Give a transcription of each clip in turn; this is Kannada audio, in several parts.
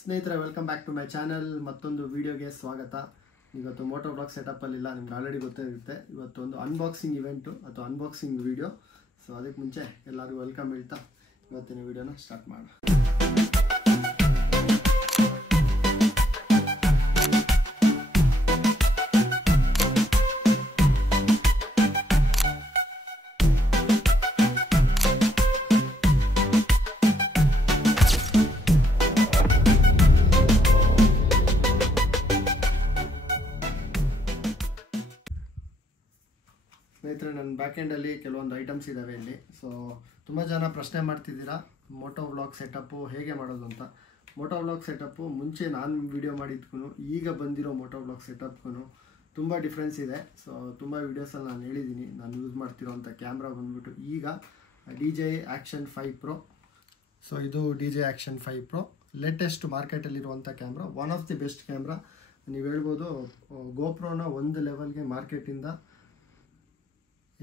ಸ್ನೇಹಿತರೆ welcome back to my channel. ಮತ್ತೊಂದು ವಿಡಿಯೋಗೆ ಸ್ವಾಗತ. ಇವತ್ತು ಮೋಟೋ ಬ್ಲಾಗ್ ಸೆಟಪ್ಪಲ್ಲಿ ಇಲ್ಲ, ನಿಮ್ಗೆ ಆಲ್ರೆಡಿ ಗೊತ್ತಿರುತ್ತೆ. ಇವತ್ತೊಂದು ಅನ್ಬಾಕ್ಸಿಂಗ್ ಇವೆಂಟು ಅಥವಾ ಅನ್ಬಾಕ್ಸಿಂಗ್ ವಿಡಿಯೋ. ಸೊ ಅದಕ್ಕೆ ಮುಂಚೆ ಎಲ್ಲರಿಗೂ ವೆಲ್ಕಮ್ ಹೇಳ್ತಾ ಇವತ್ತಿನ ವಿಡಿಯೋನ ಸ್ಟಾರ್ಟ್ ಮಾಡೋಣ. ಸ್ನೇಹಿತರೆ, ನನ್ನ ಬ್ಯಾಕ್ ಎಂಡಲ್ಲಿ ಕೆಲವೊಂದು ಐಟಮ್ಸ್ ಇದ್ದಾವೆ ಇಲ್ಲಿ. ಸೊ ತುಂಬ ಜನ ಪ್ರಶ್ನೆ ಮಾಡ್ತಿದ್ದೀರಾ ಮೋಟೋ ವ್ಲಾಗ್ ಸೆಟಪ್ಪು ಹೇಗೆ ಮಾಡೋದು ಅಂತ. ಮೋಟೋ ವ್ಲಾಗ್ ಸೆಟಪ್ಪು ಮುಂಚೆ ನಾನು ವಿಡಿಯೋ ಮಾಡಿದ್ಗೂ ಈಗ ಬಂದಿರೋ ಮೋಟೋ ವ್ಲಾಗ್ ಸೆಟಪ್ಗೂ ತುಂಬ ಡಿಫ್ರೆನ್ಸ್ ಇದೆ. ಸೊ ತುಂಬ ವೀಡಿಯೋಸಲ್ಲಿ ನಾನು ಹೇಳಿದ್ದೀನಿ ನಾನು ಯೂಸ್ ಮಾಡ್ತಿರೋಂಥ ಕ್ಯಾಮ್ರಾ ಬಂದ್ಬಿಟ್ಟು ಈಗ DJI Action 5 Pro. ಸೊ ಇದು DJI Action 5 Pro ಲೇಟೆಸ್ಟ್ ಮಾರ್ಕೆಟಲ್ಲಿರುವಂಥ camera, one of the best camera. ನೀವು ಹೇಳ್ಬೋದು ಗೋಪ್ರೋನ ಒಂದು ಲೆವೆಲ್ಗೆ ಮಾರ್ಕೆಟಿಂದ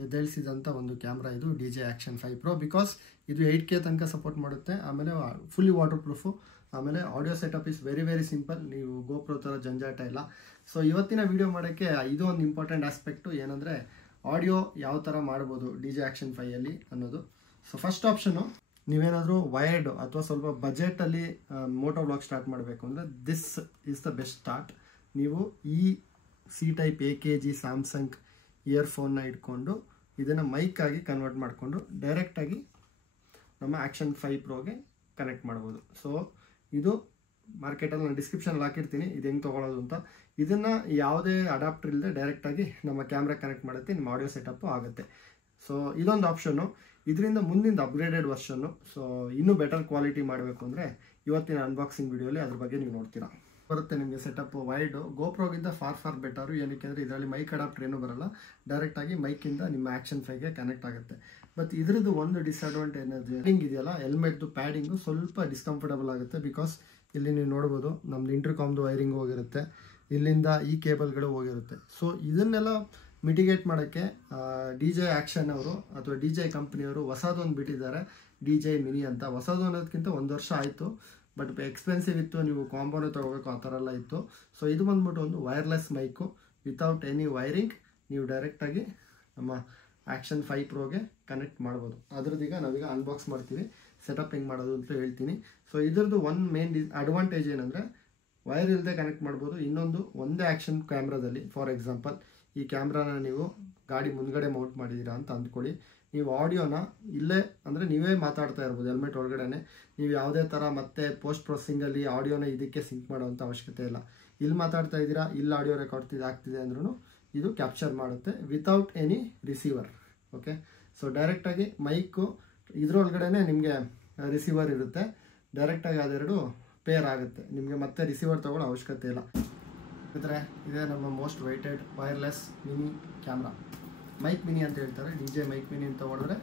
ಎದ್ದೇಳಿಸಿದಂಥ ಒಂದು ಕ್ಯಾಮ್ರಾ ಇದು DJI Action 5 Pro. ಬಿಕಾಸ್ ಇದು 8K ತನಕ ಸಪೋರ್ಟ್ ಮಾಡುತ್ತೆ, ಆಮೇಲೆ ಫುಲ್ಲಿ ವಾಟರ್ ಪ್ರೂಫು, ಆಮೇಲೆ audio setup is very simple. ನೀವು ಗೋಪ್ರೋ ಥರ ಜಂಜಾಟ ಇಲ್ಲ. ಸೊ ಇವತ್ತಿನ ವಿಡಿಯೋ ಮಾಡೋಕ್ಕೆ ಇದು ಒಂದು ಇಂಪಾರ್ಟೆಂಟ್ ಆಸ್ಪೆಕ್ಟು ಏನಂದರೆ ಆಡಿಯೋ ಯಾವ ಥರ ಮಾಡ್ಬೋದು DJI Action 5ಅಲ್ಲಿ ಅನ್ನೋದು. ಸೊ ಫಸ್ಟ್ ಆಪ್ಷನು, ನೀವೇನಾದರೂ ವೈರ್ಡ್ ಅಥವಾ ಸ್ವಲ್ಪ ಬಜೆಟಲ್ಲಿ ಮೋಟೋ ವ್ಲಾಗ್ ಸ್ಟಾರ್ಟ್ ಮಾಡಬೇಕು ಅಂದರೆ this is the best start. ನೀವು ಈ C-type AKG ಸ್ಯಾಮ್ಸಂಗ್ ಇಯರ್ಫೋನ್ನ ಇಟ್ಕೊಂಡು ಇದನ್ನು ಮೈಕ್ ಆಗಿ ಕನ್ವರ್ಟ್ ಮಾಡಿಕೊಂಡು ಡೈರೆಕ್ಟಾಗಿ ನಮ್ಮ Action 5 Proಗೆ ಕನೆಕ್ಟ್ ಮಾಡ್ಬೋದು. ಸೊ ಇದು ಮಾರ್ಕೆಟಲ್ಲಿ ನಾನು ಡಿಸ್ಕ್ರಿಪ್ಷನಲ್ಲಿ ಹಾಕಿರ್ತೀನಿ ಇದು ಹೆಂಗೆ ತೊಗೊಳೋದು ಅಂತ. ಇದನ್ನು ಯಾವುದೇ ಅಡಾಪ್ಟರ್ ಇಲ್ಲದೆ ಡೈರೆಕ್ಟಾಗಿ ನಮ್ಮ ಕ್ಯಾಮ್ರಾ ಕನೆಕ್ಟ್ ಮಾಡುತ್ತೆ, ನಿಮ್ಮ ಆಡಿಯೋ ಸೆಟಪ್ಪು ಆಗುತ್ತೆ. ಸೊ ಇದೊಂದು ಆಪ್ಷನ್ನು. ಇದರಿಂದ ಮುಂದಿನ ಅಪ್ಗ್ರೇಡೆಡ್ ವರ್ಷನ್ನು, ಸೊ ಇನ್ನೂ ಬೆಟರ್ ಕ್ವಾಲಿಟಿ ಮಾಡಬೇಕು ಅಂದರೆ ಇವತ್ತಿನ ಅನ್ಬಾಕ್ಸಿಂಗ್ ವಿಡಿಯೋಲಿ ಅದ್ರ ಬಗ್ಗೆ ನೀವು ನೋಡ್ತೀರಾ. ಬರುತ್ತೆ ನಿಮಗೆ ಸೆಟಪ್ ವೈರ್ಡು ಗೋಪ್ರೋಗಿಂತ ಫಾರ್ ಬೆಟರು. ಏನಕ್ಕೆ ಅಂದರೆ ಇದರಲ್ಲಿ ಮೈಕ್ ಅಡಾಪ್ಟರ್ ಏನೂ ಬರಲ್ಲ, ಡೈರೆಕ್ಟಾಗಿ ಮೈಕಿಂದ ನಿಮ್ಮ Action 5ಗೆ ಕನೆಕ್ಟ್ ಆಗುತ್ತೆ. ಬಟ್ ಇದ್ರದ್ದು ಒಂದು ಡಿಸ್ಅಡ್ವಾಂಟೇಜ್ ಏನಂದರೆ ಪ್ಯಾಡಿಂಗ್ ಇದೆಯಲ್ಲ, ಹೆಲ್ಮೆಟ್ದು ಪ್ಯಾಡಿಂಗು ಸ್ವಲ್ಪ ಡಿಸ್ಕಂಫರ್ಟಬಲ್ ಆಗುತ್ತೆ. ಬಿಕಾಸ್ ಇಲ್ಲಿ ನೀವು ನೋಡ್ಬೋದು ನಮ್ದು ಇಂಟರ್ಕಾಮ್ದು ವೈರಿಂಗ್ ಹೋಗಿರುತ್ತೆ, ಇಲ್ಲಿಂದ ಈ ಕೇಬಲ್ಗಳು ಹೋಗಿರುತ್ತೆ. ಸೊ ಇದನ್ನೆಲ್ಲ ಮಿಟಿಗೇಟ್ ಮಾಡೋಕ್ಕೆ DJI Action ಅವರು ಅಥವಾ DJI ಕಂಪ್ನಿಯವರು ಹೊಸದೊಂದು ಬಿಟ್ಟಿದ್ದಾರೆ, DJI ಮಿನಿ ಅಂತ. ಹೊಸದು ಅನ್ನೋದಕ್ಕಿಂತ 1 ವರ್ಷ ಆಯಿತು, ಬಟ್ ಎಕ್ಸ್ಪೆನ್ಸಿವ್ ಇತ್ತು, ನೀವು ಕಾಂಬೋನೇ ತೊಗೋಬೇಕು ಆ ಥರ ಎಲ್ಲ ಇತ್ತು. ಸೊ ಇದು ಬಂದ್ಬಿಟ್ಟು ಒಂದು wireless mic without any wiring, ನೀವು ಡೈರೆಕ್ಟಾಗಿ ನಮ್ಮ Action 5 Proಗೆ ಕನೆಕ್ಟ್ ಮಾಡ್ಬೋದು. ಅದ್ರದ್ದೀಗ ನಾವೀಗ ಅನ್ಬಾಕ್ಸ್ ಮಾಡ್ತೀವಿ, ಸೆಟಪ್ ಹೆಂಗೆ ಮಾಡೋದು ಅಂತ ಹೇಳ್ತೀನಿ. ಸೊ ಇದ್ರದ್ದು ಒಂದು ಮೇನ್ ಅಡ್ವಾಂಟೇಜ್ ಏನಂದರೆ ವೈರ್ ಇಲ್ಲದೆ ಕನೆಕ್ಟ್ ಮಾಡ್ಬೋದು. ಇನ್ನೊಂದು ಒಂದೇ ಆ್ಯಕ್ಷನ್ ಕ್ಯಾಮ್ರಾದಲ್ಲಿ, ಫಾರ್ ಎಕ್ಸಾಂಪಲ್ ಈ ಕ್ಯಾಮ್ರಾನ ನೀವು ಗಾಡಿ ಮುಂದ್ಗಡೆ ಮೌಂಟ್ ಮಾಡಿದ್ದೀರಾ ಅಂತ ಅಂದ್ಕೊಳ್ಳಿ, ನೀವು ಆಡಿಯೋನ ಇಲ್ಲೇ ಅಂದರೆ ನೀವೇ ಮಾತಾಡ್ತಾ ಇರ್ಬೋದು ಹೆಲ್ಮೆಟ್ ಒಳಗಡೆ. ನೀವು ಯಾವುದೇ ಥರ ಮತ್ತೆ ಪೋಸ್ಟ್ ಪ್ರೊಸೆಸಿಂಗಲ್ಲಿ ಆಡಿಯೋನ ಇದಕ್ಕೆ ಸಿಂಕ್ ಮಾಡೋವಂಥ ಅವಶ್ಯಕತೆ ಇಲ್ಲ. ಇಲ್ಲಿ ಮಾತಾಡ್ತಾ ಇದ್ದೀರಾ, ಇಲ್ಲಿ ಆಡಿಯೋ ರೆಕಾರ್ಡ್ ಆಗ್ತಿದೆ ಅಂದ್ರೂ ಇದು ಕ್ಯಾಪ್ಚರ್ ಮಾಡುತ್ತೆ without any receiver. Okay, so ಡೈರೆಕ್ಟಾಗಿ ಮೈಕು ಇದರೊಳಗಡೆ ನಿಮಗೆ ರಿಸೀವರ್ ಇರುತ್ತೆ, ಡೈರೆಕ್ಟಾಗಿ ಅದೆರಡು ಪೇರ್ ಆಗುತ್ತೆ, ನಿಮಗೆ ಮತ್ತೆ ರಿಸೀವರ್ ತೊಗೊಳ್ಳೋ ಅವಶ್ಯಕತೆ ಇಲ್ಲ. ಅಂದರೆ ಇದೇ ನಮ್ಮ most waited wireless mini camera, mic mini ಅಂತ ಹೇಳ್ತಾರೆ. DJI ಮೈಕ್ ಮಿನಿ ಅಂತ ಹೊಡೆದ್ರೆ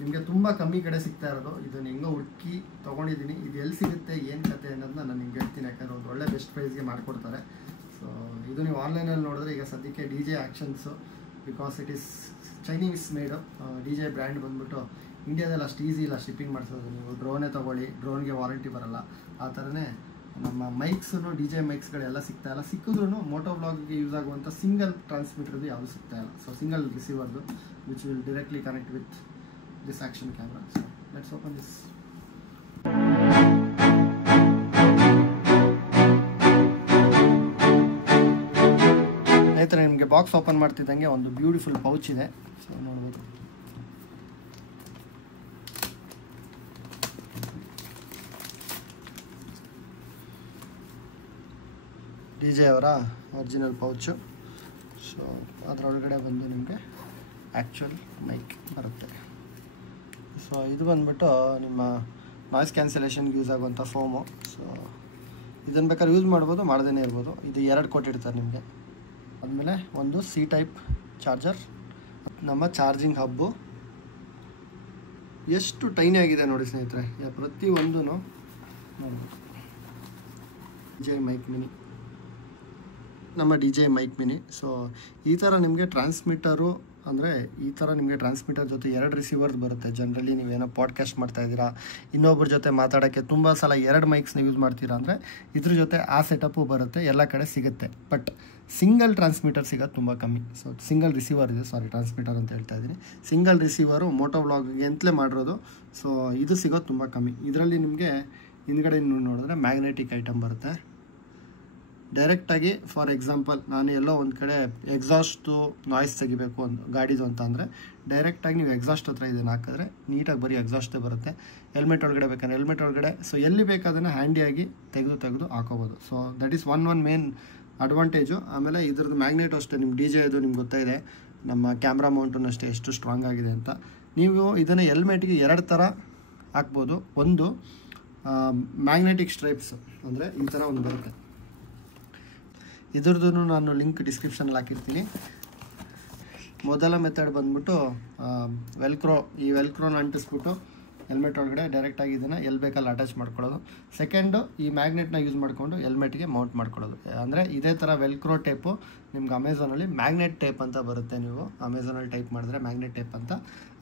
ನಿಮಗೆ ತುಂಬ ಕಮ್ಮಿ ಕಡೆ ಸಿಗ್ತಾ ಇರೋದು. ಇದನ್ನು ಹೆಂಗೋ ಹುಡುಕಿ ತೊಗೊಂಡಿದ್ದೀನಿ, ಇದು ಎಲ್ಲಿ ಸಿಗುತ್ತೆ ಏನು ಕತೆ ಅನ್ನೋದನ್ನ ನಾನು ನಿಮ್ಗೆ ಹೇಳ್ತೀನಿ. ಯಾಕಂದರೆ ಒಂದು ಒಳ್ಳೆ ಬೆಸ್ಟ್ ಪ್ರೈಸ್ಗೆ ಮಾಡಿಕೊಡ್ತಾರೆ. ಸೊ ಇದು ನೀವು ಆನ್ಲೈನಲ್ಲಿ ನೋಡಿದ್ರೆ ಈಗ ಸದ್ಯಕ್ಕೆ DJI Actions, because it is Chinese made. DJI brand ಬಂದ್ಬಿಟ್ಟು ಇಂಡಿಯಾದಲ್ಲಿ ಅಷ್ಟು ಈಸಿ ಇಲ್ಲ ಶಿಪ್ಪಿಂಗ್ ಮಾಡಿಸೋದು. ನೀವು ಡ್ರೋನೇ ತೊಗೊಳ್ಳಿ, ಡ್ರೋನ್ಗೆ ವಾರಂಟಿ ಬರೋಲ್ಲ. ಆ ಥರನೇ ನಮ್ಮ ಮೈಕ್ಸು DJI ಮೈಕ್ಸ್ಗಳೆಲ್ಲ ಸಿಗ್ತಾ ಇಲ್ಲ. ಸಿಕ್ಕಿದ್ರೂ ಮೋಟೋ ವ್ಲಾಗ್ಗೆ ಯೂಸ್ ಆಗುವಂಥ ಸಿಂಗಲ್ ಟ್ರಾನ್ಸ್ಮಿಟರ್ದು ಯಾವುದು ಸಿಗ್ತಾ ಇಲ್ಲ. ಸೊ ಸಿಂಗಲ್ ರಿಸೀವರ್ದು which will directly connect with this action camera. So let's open this. ಸ್ನೇಹಿತರೆ, ನಿಮಗೆ ಬಾಕ್ಸ್ ಓಪನ್ ಮಾಡ್ತಿದ್ದಂಗೆ ಒಂದು ಬ್ಯೂಟಿಫುಲ್ ಪೌಚ್ ಇದೆ. ಸೊ ನೋಡ್ಬೋದು, DJI ಅವರ ಒರಿಜಿನಲ್ ಪೌಚು. ಸೊ ಅದರೊಳಗಡೆ ಬಂದು ನಿಮಗೆ ಆ್ಯಕ್ಚುಯಲ್ ಮೈಕ್ ಬರುತ್ತೆ. ಸೊ ಇದು ಬಂದ್ಬಿಟ್ಟು ನಿಮ್ಮ ನಾಯ್ಸ್ ಕ್ಯಾನ್ಸಲೇಷನ್ಗೆ ಯೂಸ್ ಆಗುವಂಥ ಫೋಮು. ಸೊ ಇದನ್ನು ಬೇಕಾದ್ರೆ ಯೂಸ್ ಮಾಡ್ಬೋದು, ಮಾಡ್ದೇ ಇರ್ಬೋದು. ಇದು 2 ಕೊಟ್ಟಿರ್ತಾರೆ ನಿಮಗೆ. ಆದಮೇಲೆ ಒಂದು C-type ಚಾರ್ಜರ್, ನಮ್ಮ ಚಾರ್ಜಿಂಗ್ ಹಬ್ಬು. ಎಷ್ಟು ಟೈನಿ ಆಗಿದೆ ನೋಡಿ ಸ್ನೇಹಿತರೆ, ಪ್ರತಿಯೊಂದೂ ನೋಡ್ಬೋದು. DJI ಮೈಕ್ ಮಿನಿ, ನಮ್ಮ DJI ಮೈಕ್ ಮಿನಿ. ಸೊ ಈ ಥರ ನಿಮಗೆ ಟ್ರಾನ್ಸ್ಮಿಟರು ಅಂದರೆ ಈ ಥರ ನಿಮಗೆ ಟ್ರಾನ್ಸ್ಮಿಟರ್ ಜೊತೆ 2 ರಿಸೀವರ್ಸ್ ಬರುತ್ತೆ. ಜನರಲಿ ನೀವೇನೋ ಪಾಡ್ಕಾಸ್ಟ್ ಮಾಡ್ತಾಯಿದ್ದೀರಾ, ಇನ್ನೊಬ್ಬರ ಜೊತೆ ಮಾತಾಡೋಕ್ಕೆ ತುಂಬ ಸಲ 2 ಮೈಕ್ಸ್ನ ಯೂಸ್ ಮಾಡ್ತೀರಾ ಅಂದರೆ ಇದ್ರ ಜೊತೆ ಆ ಸೆಟಪ್ಪು ಬರುತ್ತೆ, ಎಲ್ಲ ಕಡೆ ಸಿಗುತ್ತೆ. ಬಟ್ ಸಿಂಗಲ್ ಟ್ರಾನ್ಸ್ಮಿಟರ್ ಸಿಗೋದು ತುಂಬ ಕಮ್ಮಿ. ಸೊ ಸಿಂಗಲ್ ರಿಸೀವರ್ ಇದೆ, ಸಾರಿ ಟ್ರಾನ್ಸ್ಮಿಟರ್ ಅಂತ ಹೇಳ್ತಾ ಇದ್ದೀನಿ. ಸಿಂಗಲ್ ರಿಸೀವರು ಮೋಟೋ ವ್ಲಾಗ್ಗೆ ಅಂತಲೇ ಮಾಡಿರೋದು. ಸೊ ಇದು ಸಿಗೋದು ತುಂಬ ಕಮ್ಮಿ. ಇದರಲ್ಲಿ ನಿಮಗೆ ಹಿಂದ್ಗಡೆ ನೋಡಿದ್ರೆ ಮ್ಯಾಗ್ನೆಟಿಕ್ ಐಟಮ್ ಬರುತ್ತೆ. ಡೈರೆಕ್ಟಾಗಿ ಫಾರ್ ಎಕ್ಸಾಂಪಲ್ ನಾನು ಎಲ್ಲೋ ಒಂದು ಕಡೆ ಎಕ್ಸಾಸ್ಟು ನಾಯ್ಸ್ ತೆಗಿಬೇಕು ಒಂದು ಗಾಡಿದು ಅಂತ ಅಂದರೆ ಡೈರೆಕ್ಟಾಗಿ ನೀವು ಎಕ್ಸಾಸ್ಟ್ ಹತ್ರ ಇದನ್ನು ಹಾಕಿದ್ರೆ ನೀಟಾಗಿ ಬರೀ ಎಕ್ಸಾಸ್ಟೇ ಬರುತ್ತೆ. ಹೆಲ್ಮೆಟ್ ಒಳಗಡೆ ಬೇಕಂದ್ರೆ ಹೆಲ್ಮೆಟ್ ಒಳಗಡೆ, ಸೊ ಎಲ್ಲಿ ಬೇಕಾದನ್ನು ಹ್ಯಾಂಡಿಯಾಗಿ ತೆಗೆದು ಹಾಕೋಬೋದು. So that is one main advantage. ಆಮೇಲೆ ಇದ್ರದ್ದು ಮ್ಯಾಗ್ನೆಟು ಅಷ್ಟೇ, ನಿಮ್ಮ ಡಿ ಜೆ ಇದು ನಿಮ್ಗೆ ಗೊತ್ತಾಯಿದೆ, ನಮ್ಮ ಕ್ಯಾಮ್ರಾ ಮೌಂಟನ್ನು ಅಷ್ಟೇ ಎಷ್ಟು ಸ್ಟ್ರಾಂಗ್ ಆಗಿದೆ ಅಂತ. ನೀವು ಇದನ್ನು ಹೆಲ್ಮೆಟ್ಗೆ 2 ಥರ ಹಾಕ್ಬೋದು. ಒಂದು ಮ್ಯಾಗ್ನೆಟಿಕ್ ಸ್ಟ್ರೈಪ್ಸ್ ಅಂದರೆ ಈ ಥರ ಒಂದು ಬರುತ್ತೆ. ಇದ್ರದ್ದು ನಾನು ಲಿಂಕ್ ಡಿಸ್ಕ್ರಿಪ್ಷನಲ್ಲಿ ಹಾಕಿರ್ತೀನಿ. ಮೊದಲ ಮೆಥಡ್ ಬಂದ್ಬಿಟ್ಟು ವೆಲ್ಕ್ರೋ, ಈ ವೆಲ್ಕ್ರೋನ ಅಂಟಿಸ್ಬಿಟ್ಟು ಹೆಲ್ಮೆಟ್ ಒಳಗಡೆ ಡೈರೆಕ್ಟಾಗಿ ಇದನ್ನು ಎಲ್ಲಿ ಬೇಕಲ್ಲಿ ಅಟ್ಯಾಚ್ ಮಾಡ್ಕೊಳ್ಳೋದು. ಸೆಕೆಂಡು ಈ ಮ್ಯಾಗ್ನೆಟ್ನ ಯೂಸ್ ಮಾಡಿಕೊಂಡು ಹೆಲ್ಮೆಟ್ಗೆ ಮೌಂಟ್ ಮಾಡ್ಕೊಳ್ಳೋದು. ಅಂದರೆ ಇದೇ ಥರ ವೆಲ್ಕ್ರೋ ಟೇಪು ನಿಮ್ಗೆ ಅಮೆಝಾನಲ್ಲಿ ಮ್ಯಾಗ್ನೆಟ್ ಟೇಪ್ ಅಂತ ಬರುತ್ತೆ. ನೀವು ಅಮೆಝಾನಲ್ಲಿ ಟೈಪ್ ಮಾಡಿದ್ರೆ ಮ್ಯಾಗ್ನೆಟ್ ಟೇಪ್ ಅಂತ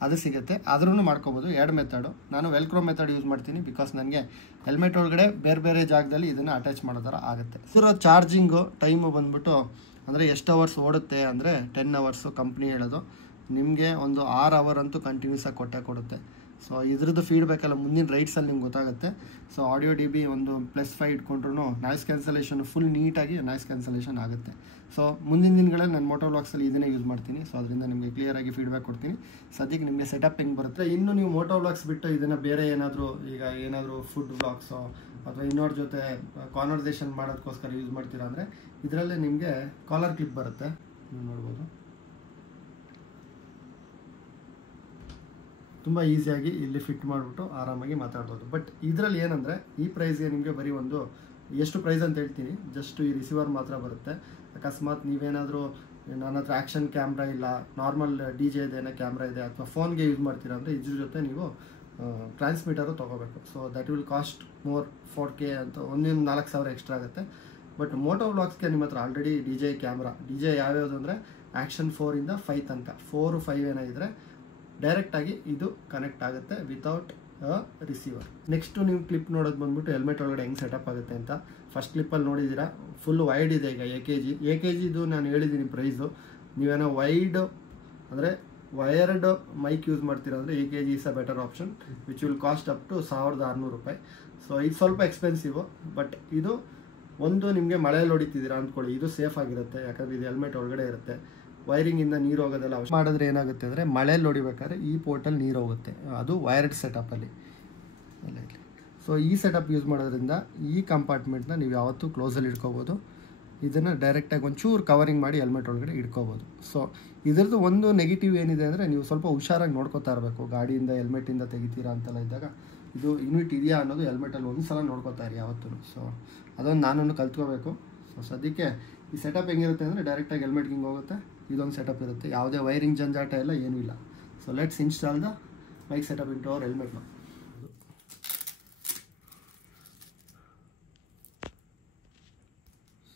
ಅದು ಸಿಗುತ್ತೆ, ಆದ್ರೂ ಮಾಡ್ಕೋಬೋದು. 2 ಮೆಥಡು. ನಾನು ವೆಲ್ಕ್ರೋ ಮೆಥಡ್ ಯೂಸ್ ಮಾಡ್ತೀನಿ ಬಿಕಾಸ್ ನನಗೆ ಹೆಲ್ಮೆಟ್ ಒಳಗಡೆ ಬೇರೆ ಜಾಗದಲ್ಲಿ ಇದನ್ನು ಅಟ್ಯಾಚ್ ಮಾಡೋ ಥರ ಆಗುತ್ತೆ. ಇದರ ಚಾರ್ಜಿಂಗು ಟೈಮು ಬಂದ್ಬಿಟ್ಟು ಅಂದರೆ ಎಷ್ಟು ಅವರ್ಸ್ ಓಡುತ್ತೆ ಅಂದರೆ 10 ಅವರ್ಸು ಕಂಪ್ನಿ ಹೇಳೋದು. ನಿಮಗೆ ಒಂದು 6 ಅವರ್ ಅಂತೂ ಕಂಟಿನ್ಯೂಸಾಗಿ ಕೊಡುತ್ತೆ. ಸೊ ಇದ್ರದ್ದು ಫೀಡ್ಬ್ಯಾಕೆಲ್ಲ ಮುಂದಿನ ರೈಡ್ಸಲ್ಲಿ ನಿಮ್ಗೆ ಗೊತ್ತಾಗುತ್ತೆ. ಸೊ ಆಡಿಯೋ ಡಿ ಬಿ ಒಂದು +5 ಇಟ್ಕೊಂಡ್ರು ನಾಯ್ಸ್ ಕ್ಯಾನ್ಸಲೇಷನ್ ಫುಲ್ ನೀಟಾಗಿ ನಾಯ್ಸ್ ಕ್ಯಾನ್ಸಲೇಷನ್ ಆಗುತ್ತೆ. ಸೊ ಮುಂದಿನ ದಿನಗಳಲ್ಲಿ ನಾನು ಮೋಟೋ ವ್ಲಾಗ್ಸಲ್ಲಿ ಇದನ್ನೇ ಯೂಸ್ ಮಾಡ್ತೀನಿ. ಸೊ ಅದರಿಂದ ನಿಮಗೆ ಕ್ಲಿಯರಾಗಿ ಫೀಡ್ಬ್ಯಾಕ್ ಕೊಡ್ತೀನಿ. ಸದ್ಯಕ್ಕೆ ನಿಮಗೆ ಸೆಟಪ್ ಹೆಂಗೆ ಬರುತ್ತೆ. ಇನ್ನು ನೀವು ಮೋಟೋ ವ್ಲಾಗ್ಸ್ ಬಿಟ್ಟು ಇದನ್ನು ಬೇರೆ ಏನಾದರೂ ಫುಡ್ ವ್ಲಾಗ್ಸೋ ಅಥವಾ ಇನ್ನೋರ ಜೊತೆ ಕಾನ್ವರ್ಸೇಷನ್ ಮಾಡೋದಕ್ಕೋಸ್ಕರ ಯೂಸ್ ಮಾಡ್ತೀರಾ ಅಂದರೆ ಇದರಲ್ಲೇ ನಿಮಗೆ ಕಾಲರ್ ಕ್ಲಿಪ್ ಬರುತ್ತೆ, ನೀವು ನೋಡ್ಬೋದು. ತುಂಬ ಈಸಿಯಾಗಿ ಇಲ್ಲಿ ಫಿಟ್ ಮಾಡಿಬಿಟ್ಟು ಆರಾಮಾಗಿ ಮಾತಾಡ್ಬೋದು. ಬಟ್ ಇದರಲ್ಲಿ ಏನಂದರೆ ಈ ಪ್ರೈಸ್ಗೆ ನಿಮಗೆ ಬರೀ ಒಂದು ಎಷ್ಟು ಪ್ರೈಸ್ ಅಂತ ಹೇಳ್ತೀನಿ, ಜಸ್ಟ್ ಈ ರಿಸೀವರ್ ಮಾತ್ರ ಬರುತ್ತೆ. ಅಕಸ್ಮಾತ್ ನೀವೇನಾದರೂ ನನ್ನ ಹತ್ರ ಆ್ಯಕ್ಷನ್ ಕ್ಯಾಮ್ರಾ ಇಲ್ಲ, ನಾರ್ಮಲ್ ಡಿ ಜೆ ಏನೋ ಕ್ಯಾಮ್ರಾ ಇದೆ ಅಥವಾ ಫೋನ್ಗೆ ಯೂಸ್ ಮಾಡ್ತೀರಾ ಅಂದರೆ ಇದ್ರ ಜೊತೆ ನೀವು ಟ್ರಾನ್ಸ್ಮಿಟರು ತೊಗೋಬೇಕು. So that will cost more, 4K ಅಂತ 4,000 ಎಕ್ಸ್ಟ್ರಾ ಆಗುತ್ತೆ. ಬಟ್ ಮೋಟೋ ವ್ಲಾಗ್ಸ್ಗೆ ನಿಮ್ಮ ಹತ್ರ already D J camera, D J ಯಾವ್ಯಾವುದು ಅಂದರೆ ಆ್ಯಕ್ಷನ್ 4ಇಂದ 5 ತನಕ, 4, 5 ಏನಾಗಿದ್ರೆ ಡೈರೆಕ್ಟಾಗಿ ಇದು ಕನೆಕ್ಟ್ ಆಗುತ್ತೆ ವಿತೌಟ್ ರಿಸೀವರ್. ನೆಕ್ಸ್ಟು ನೀವು ಕ್ಲಿಪ್ ನೋಡೋದು ಬಂದ್ಬಿಟ್ಟು ಹೆಲ್ಮೆಟ್ ಒಳಗಡೆ ಹೆಂಗೆ ಸೆಟಪ್ ಆಗುತ್ತೆ ಅಂತ. ಫಸ್ಟ್ ಕ್ಲಿಪ್ಪಲ್ಲಿ ನೋಡಿದ್ದೀರಾ, ಫುಲ್ ವೈಡ್ ಇದೆ. ಈಗ AKG ನಾನು ಹೇಳಿದ್ದೀನಿ ಪ್ರೈಸು. ನೀವೇನೋ ವೈಡ್ ಅಂದರೆ ವೈರ್ಡ್ ಮೈಕ್ ಯೂಸ್ ಮಾಡ್ತೀರಾ ಅಂದರೆ AKG is a better option which will cost up to 1,600 ರೂಪಾಯಿ. ಸೊ ಇದು ಸ್ವಲ್ಪ ಎಕ್ಸ್ಪೆನ್ಸಿವು. ಬಟ್ ಇದು ಒಂದು ನಿಮಗೆ ಮಳೆಯಲ್ಲಿ ಹೊಡಿತಿದ್ದೀರಾ ಅಂದ್ಕೊಳ್ಳಿ, ಇದು ಸೇಫ್ ಆಗಿರುತ್ತೆ. ಯಾಕಂದರೆ ಇದು ಹೆಲ್ಮೆಟ್ ಒಳಗಡೆ ಇರುತ್ತೆ. ವೈರಿಂಗಿಂದ ನೀರು ಹೋಗೋದೆಲ್ಲ ಮಾಡಿದ್ರೆ ಏನಾಗುತ್ತೆ ಅಂದರೆ ಮಳೆಯಲ್ಲಿ ಹೊಡಿಬೇಕಾದ್ರೆ ಈ ಪೋರ್ಟಲ್ಲಿ ನೀರು ಹೋಗುತ್ತೆ, ಅದು ವೈರ್ಡ್ ಸೆಟಪ್ಪಲ್ಲಿ. ಸೊ ಈ ಸೆಟಪ್ ಯೂಸ್ ಮಾಡೋದ್ರಿಂದ ಈ ಕಂಪಾರ್ಟ್ಮೆಂಟ್ನ ನೀವು ಯಾವತ್ತೂ ಕ್ಲೋಸಲ್ಲಿ ಇಟ್ಕೋಬೋದು. ಇದನ್ನು ಡೈರೆಕ್ಟಾಗಿ ಒಂಚೂರು ಕವರಿಂಗ್ ಮಾಡಿ ಹೆಲ್ಮೆಟ್ ಒಳಗಡೆ ಇಟ್ಕೋಬೋದು. ಸೊ ಇದರದ್ದು ಒಂದು ನೆಗೆಟಿವ್ ಏನಿದೆ ಅಂದರೆ ನೀವು ಸ್ವಲ್ಪ ಹುಷಾರಾಗಿ ನೋಡ್ಕೋತಾ ಇರಬೇಕು. ಗಾಡಿಯಿಂದ ಹೆಲ್ಮೆಟಿಂದ ತೆಗಿತೀರಾ ಅಂತೆಲ್ಲ ಇದ್ದಾಗ ಇದು ಯೂನಿಟ್ ಇದೆಯಾ ಅನ್ನೋದು ಹೆಲ್ಮೆಟಲ್ಲಿ ಒಂದು ಸಲ ನೋಡ್ಕೋತಾ ಇರಿ ಯಾವತ್ತೂ. ಸೊ ಅದೊಂದು ನಾನು ಕಲ್ತ್ಕೋಬೇಕು. ಸೊ ಸದ್ಯಕ್ಕೆ ಈ ಸೆಟಪ್ ಹೆಂಗಿರುತ್ತೆ ಅಂದರೆ ಡೈರೆಕ್ಟಾಗಿ ಹೆಲ್ಮೆಟ್ಗೆ ಹಿಂಗೆ ಹೋಗುತ್ತೆ, ಇದೊಂದು ಸೆಟಪ್ ಇರುತ್ತೆ, ಯಾವುದೇ ವೈರಿಂಗ್ ಜಂಜಾಟ ಎಲ್ಲ ಏನೂ ಇಲ್ಲ. So let's install the mic setup into our ಹೆಲ್ಮೆಟ್ನ.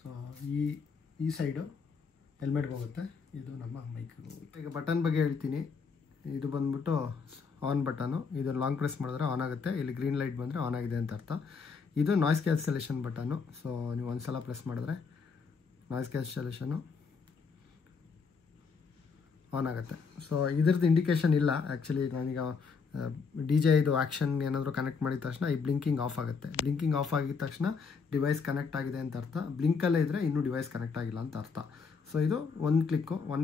ಸೊ ಈ ಸೈಡು ಹೆಲ್ಮೆಟ್ಗೆ ಹೋಗುತ್ತೆ, ಇದು ನಮ್ಮ ಮೈಕ್ಗೆ ಹೋಗುತ್ತೆ. ಈಗ ಬಟನ್ ಬಗ್ಗೆ ಹೇಳ್ತೀನಿ. ಇದು ಬಂದ್ಬಿಟ್ಟು ಆನ್ ಬಟನು, ಇದು ಲಾಂಗ್ ಪ್ರೆಸ್ ಮಾಡಿದ್ರೆ ಆನ್ ಆಗುತ್ತೆ. ಇಲ್ಲಿ ಗ್ರೀನ್ ಲೈಟ್ ಬಂದರೆ ಆನ್ ಆಗಿದೆ ಅಂತ ಅರ್ಥ. ಇದು ನಾಯ್ಸ್ ಕ್ಯಾನ್ಸಲೇಷನ್ ಬಟನು. ಸೊ ನೀವು ಒಂದು ಸಲ ಪ್ರೆಸ್ ಮಾಡಿದ್ರೆ ನಾಯ್ಸ್ ಕ್ಯಾನ್ಸಲೇಷನು ಆನ್ ಆಗುತ್ತೆ. ಸೊ ಇದ್ರದ್ದು ಇಂಡಿಕೇಷನ್ ಇಲ್ಲ ಆ್ಯಕ್ಚುಲಿ. ನಾನೀಗ ಡಿ ಜೆ ಇದು ಆ್ಯಕ್ಷನ್ ಏನಾದರೂ ಕನೆಕ್ಟ್ ಮಾಡಿದ ತಕ್ಷಣ ಈ ಬ್ಲಿಂಕಿಂಗ್ ಆಫ್ ಆಗುತ್ತೆ. ಬ್ಲಿಂಕಿಂಗ್ ಆಫ್ ಆಗಿದ ತಕ್ಷಣ ಡಿವೈಸ್ ಕನೆಕ್ಟ್ ಆಗಿದೆ ಅಂತ ಅರ್ಥ. ಬ್ಲಿಂಕಲ್ಲೇ ಇದ್ದರೆ ಇನ್ನೂ ಡಿವೈಸ್ ಕನೆಕ್ಟ್ ಆಗಿಲ್ಲ ಅಂತ ಅರ್ಥ. ಸೊ ಇದು ಒಂದು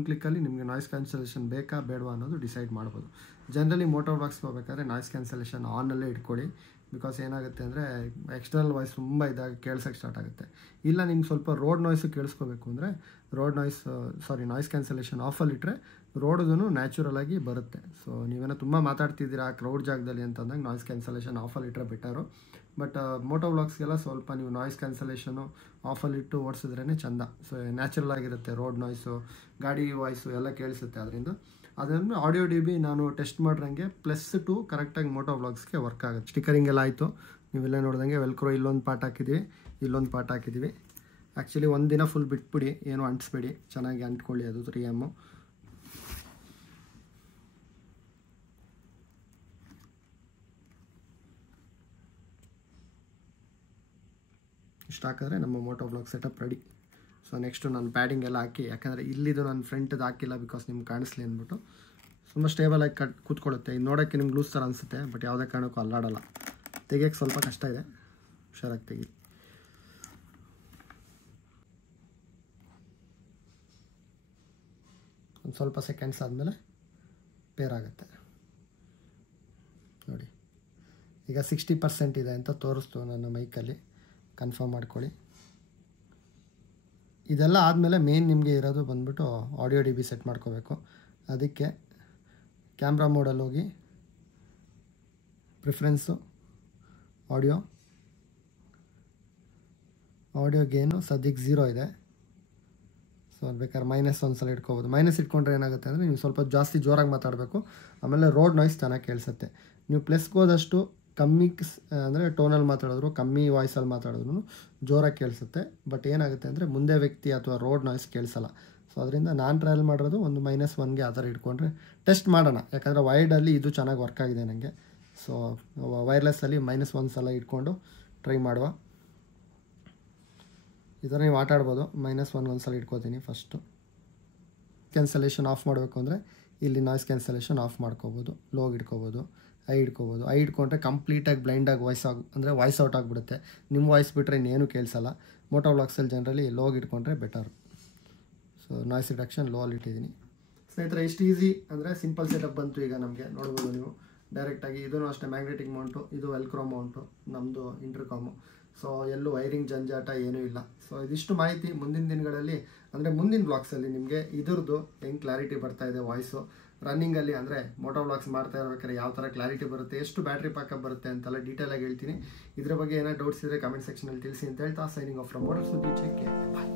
ಕ್ಲಿಕ್ಕಲ್ಲಿ ನಿಮಗೆ ನಾಯ್ಸ್ ಕ್ಯಾನ್ಸಲೇಷನ್ ಬೇಕಾ ಬೇಡವಾ ಅನ್ನೋದು ಡಿಸೈಡ್ ಮಾಡ್ಬೋದು. ಜನರಲಿ ಮೋಟೋ ವ್ಲಾಗ್ಸ್ಗೆ ಹೋಗ್ಬೇಕಾದ್ರೆ ನಾಯ್ಸ್ ಕ್ಯಾನ್ಸಲೇಷನ್ ಆನಲ್ಲೇ ಇಟ್ಕೊಳ್ಳಿ. ಬಿಕಾಸ್ ಏನಾಗುತ್ತೆ ಅಂದರೆ ಎಕ್ಸ್ಟರ್ನಲ್ ವಾಯ್ಸ್ ತುಂಬ ಇದಾಗಿ ಕೇಳ್ಸೋಕ್ಕೆ ಸ್ಟಾರ್ಟ್ ಆಗುತ್ತೆ. ಇಲ್ಲ ನಿಮ್ಗೆ ಸ್ವಲ್ಪ ರೋಡ್ ನಾಯ್ಸು ಕೇಳಿಸ್ಕೋಬೇಕು ಅಂದರೆ ನಾಯ್ಸ್ ಕ್ಯಾನ್ಸಲೇಷನ್ ಆಫಲ್ಲಿಟ್ಟರೆ ರೋಡ್ದು ನ್ಯಾಚುರಲ್ ಆಗಿ ಬರುತ್ತೆ. ಸೊ ನೀವೇನೋ ತುಂಬ ಮಾತಾಡ್ತಿದ್ದೀರಾ ಕ್ರೌಡ್ ಜಾಗದಲ್ಲಿ ಅಂತಂದಾಗ ನಾಯ್ಸ್ ಕ್ಯಾನ್ಸಲೇಷನ್ ಆಫಲ್ಲಿಟ್ಟರೆ ಬೆಟರು. ಬಟ್ ಮೋಟೋ ವ್ಲಾಗ್ಸ್ಗೆಲ್ಲ ಸ್ವಲ್ಪ ನೀವು ನಾಯ್ಸ್ ಕ್ಯಾನ್ಸಲೇಷನ್ನು ಆಫಲ್ಲಿಟ್ಟು ಓಡಿಸಿದ್ರೇ ಚೆಂದ. ಸೊ ನ್ಯಾಚುರಲ್ ಆಗಿರುತ್ತೆ, ರೋಡ್ ನಾಯ್ಸು ಗಾಡಿ ವಾಯ್ಸು ಎಲ್ಲ ಕೇಳಿಸುತ್ತೆ ಅದರಿಂದ. ಅದನ್ನು ಆಡಿಯೋ ಡಿ ಬಿ ನಾನು ಟೆಸ್ಟ್ ಮಾಡ್ರಂಗೆ +2 ಕರೆಕ್ಟಾಗಿ ಮೋಟೋ ವ್ಲಾಗ್ಸ್ಗೆ ವರ್ಕ್ ಆಗುತ್ತೆ. ಸ್ಟಿಕರಿಂಗ್ ಎಲ್ಲ ಆಯಿತು, ನೀವೆಲ್ಲ ನೋಡ್ದಂಗೆ ವೆಲ್ಕ್ರೋ ಇಲ್ಲೊಂದು ಪಾರ್ಟ್ ಹಾಕಿದ್ದೀವಿ, ಇಲ್ಲೊಂದು ಪಾರ್ಟ್ ಹಾಕಿದ್ದೀವಿ. ಆ್ಯಕ್ಚುಲಿ ಒಂದು ದಿನ ಫುಲ್ ಬಿಟ್ಬಿಡಿ, ಏನೂ ಅಂಟಿಸ್ಬೇಡಿ, ಚೆನ್ನಾಗಿ ಅಂಟ್ಕೊಳ್ಳಿ ಅದು 3M. ಇಷ್ಟು ಹಾಕಿದ್ರೆ ನಮ್ಮ moto vlog setup ready. So next ನಾನು ಪ್ಯಾಡಿಂಗ್ ಎಲ್ಲ ಹಾಕಿ, ಯಾಕಂದರೆ ಇಲ್ಲಿದು ನಾನು ಫ್ರಂಟ್ದು ಹಾಕಿಲ್ಲ ಬಿಕಾಸ್ ನಿಮ್ಗೆ ಕಾಣಿಸ್ಲಿ ಅಂದ್ಬಿಟ್ಟು. ತುಂಬ ಸ್ಟೇಬಲಾಗಿ ಕೂತ್ಕೊಳ್ಳುತ್ತೆ. ಇದು ನೋಡೋಕ್ಕೆ ನಿಮ್ಗೆ ಲೂಸ್ ಥರ ಅನಿಸುತ್ತೆ, ಬಟ್ ಯಾವುದೇ ಕಾರಣಕ್ಕೂ ಅಲ್ಲಾಡಲ್ಲ. ತೆಗಿಯೋಕ್ಕೆ ಸ್ವಲ್ಪ ಕಷ್ಟ ಇದೆ, ಹುಷಾರಾಗಿ ತೆಗಿ. ಒಂದು ಸ್ವಲ್ಪ ಸೆಕೆಂಡ್ಸ್ ಆದಮೇಲೆ ಪೇರ್ ಆಗುತ್ತೆ ನೋಡಿ. ಈಗ 60% ಇದೆ ಅಂತ ತೋರಿಸ್ತು ನನ್ನ ಮೈಕಲ್ಲಿ, ಕನ್ಫರ್ಮ್ ಮಾಡ್ಕೊಳ್ಳಿ. ಇದೆಲ್ಲ ಆದಮೇಲೆ ಮೇನ್ ನಿಮಗೆ ಇರೋದು ಬಂದ್ಬಿಟ್ಟು ಆಡಿಯೋ ಡಿ ಬಿ ಸೆಟ್ ಮಾಡ್ಕೋಬೇಕು. ಅದಕ್ಕೆ ಕ್ಯಾಮ್ರಾ ಮೋಡಲ್ಲಿ ಹೋಗಿ ಪ್ರಿಫರೆನ್ಸು, ಆಡಿಯೋ ಗೇನು ಸದ್ಯಕ್ಕೆ 0 ಇದೆ. ಸೊ ಅದು ಬೇಕಾದ್ರೆ -1 ಸಲ ಇಟ್ಕೋಬೋದು. ಮೈನಸ್ ಇಟ್ಕೊಂಡ್ರೆ ಏನಾಗುತ್ತೆ ಅಂದರೆ ನೀವು ಸ್ವಲ್ಪ ಜಾಸ್ತಿ ಜೋರಾಗಿ ಮಾತಾಡಬೇಕು, ಆಮೇಲೆ ರೋಡ್ ನಾಯ್ಸ್ ಚೆನ್ನಾಗಿ ಕೇಳಿಸುತ್ತೆ. ನೀವು ಪ್ಲಸ್ಗೆ ಹೋದಷ್ಟು ಕಮ್ಮಿ ಅಂದರೆ ಟೋನಲ್ಲಿ ಮಾತಾಡಿದ್ರು, ಕಮ್ಮಿ ವಾಯ್ಸಲ್ಲಿ ಮಾತಾಡಿದ್ರು ಜೋರಾಗಿ ಕೇಳಿಸುತ್ತೆ. ಬಟ್ ಏನಾಗುತ್ತೆ ಅಂದರೆ ಮುಂದೆ ವ್ಯಕ್ತಿ ಅಥವಾ ರೋಡ್ ನಾಯ್ಸ್ ಕೇಳಿಸಲ್ಲ. ಸೊ ಅದರಿಂದ ನಾನು ಟ್ರಯಲ್ ಮಾಡಿರೋದು ಒಂದು -1ಗೆ ಆ ಥರ ಇಟ್ಕೊಂಡ್ರೆ ಟೆಸ್ಟ್ ಮಾಡೋಣ. ಯಾಕಂದರೆ ವೈರ್ಡಲ್ಲಿ ಇದು ಚೆನ್ನಾಗಿ ವರ್ಕ್ ಆಗಿದೆ ನನಗೆ. ಸೊ ವೈರ್ಲೆಸ್ಸಲ್ಲಿ -1 ಸಲ ಇಟ್ಕೊಂಡು ಟ್ರೈ ಮಾಡುವ. ಈ ಥರ ನೀವು ಆಟ ಆಡ್ಬೋದು. -1 ಒಂದು ಸಲ ಇಟ್ಕೋತೀನಿ ಫಸ್ಟು. ಕ್ಯಾನ್ಸಲೇಷನ್ ಆಫ್ ಮಾಡಬೇಕು ಅಂದರೆ ಇಲ್ಲಿ ನಾಯ್ಸ್ ಕ್ಯಾನ್ಸಲೇಷನ್ ಆಫ್ ಮಾಡ್ಕೋಬೋದು, ಲೋಗೆ ಇಟ್ಕೋಬೋದು, ಐ ಇಟ್ಕೋಬೋದು. ಐ ಇಟ್ಕೊಂಡ್ರೆ ಕಂಪ್ಲೀಟಾಗಿ ಬ್ಲೈಂಡಾಗಿ ವಾಯ್ಸ್ ಔಟ್ ಆಗಿಬಿಡುತ್ತೆ. ನಿಮ್ಮ ವಾಯ್ಸ್ ಬಿಟ್ಟರೆ ಇನ್ನೇನು ಕೇಳಿಸಲ್ಲ. ಮೋಟೋ ವ್ಲಾಗ್ಸಲ್ಲಿ ಜನರಲಿ ಲೋಗೆ ಇಟ್ಕೊಂಡ್ರೆ better. So noise reduction low ಅಲ್ಲಿ ಇಟ್ಟಿದ್ದೀನಿ. ಸ್ನೇಹಿತರೆ, ಇಷ್ಟು ಈಸಿ ಅಂದರೆ ಸಿಂಪಲ್ ಸೆಟಪ್ ಬಂತು. ಈಗ ನಮಗೆ ನೋಡ್ಬೋದು ನೀವು ಡೈರೆಕ್ಟಾಗಿ. ಇದೂ ಅಷ್ಟೇ ಮ್ಯಾಗ್ನೆಟಿಕ್ ಮೌಂಟು, ಇದು ವೆಲ್ಕ್ರೋ ಮೌಂಟು, ನಮ್ಮದು ಇಂಟರ್ಕಾಮು. ಸೊ ಎಲ್ಲೂ ವೈರಿಂಗ್ ಜಂಜಾಟ ಏನೂ ಇಲ್ಲ. ಸೊ ಇದಿಷ್ಟು ಮಾಹಿತಿ ಮುಂದಿನ ದಿನಗಳಲ್ಲಿ ಅಂದರೆ ಮುಂದಿನ ಬ್ಲಾಗ್ಸಲ್ಲಿ ನಿಮಗೆ ಇದ್ರದ್ದು ಹೆಂಗೆ ಕ್ಲಾರಿಟಿ ಬರ್ತಾ ಇದೆ ವಾಯ್ಸು ರನ್ನಿಂಗಲ್ಲಿ, ಅಂದರೆ ಮೋಟೋ ವ್ಲಾಗ್ಸ್ ಮಾಡ್ತಾ ಇರ್ಬೇಕಾದ್ರೆ ಯಾವ ಥರ ಕ್ಲಾರಿಟಿ ಬರುತ್ತೆ, ಎಷ್ಟು ಬ್ಯಾಟ್ರಿ ಪ್ಯಾಕಪ್ ಬರುತ್ತೆ ಅಂತೆಲ್ಲ ಡೀಟೇಲಾಗಿ ಹೇಳ್ತೀನಿ. ಇದ್ರ ಬಗ್ಗೆ ಏನಾದ್ರು ಡೌಟ್ಸ್ ಇದ್ದರೆ ಕಮೆಂಟ್ ಸೆಕ್ಷನಲ್ಲಿ ತಿಳಿಸಿ ಅಂತ ಹೇಳ್ತಾ ಸೈನಿಂಗ್ ಆಫ್ ಫ್ರಮ್ ಮೋಟೋ ಸುದ್ದಿ. ಚೆಕ್ ಬಾಯ್.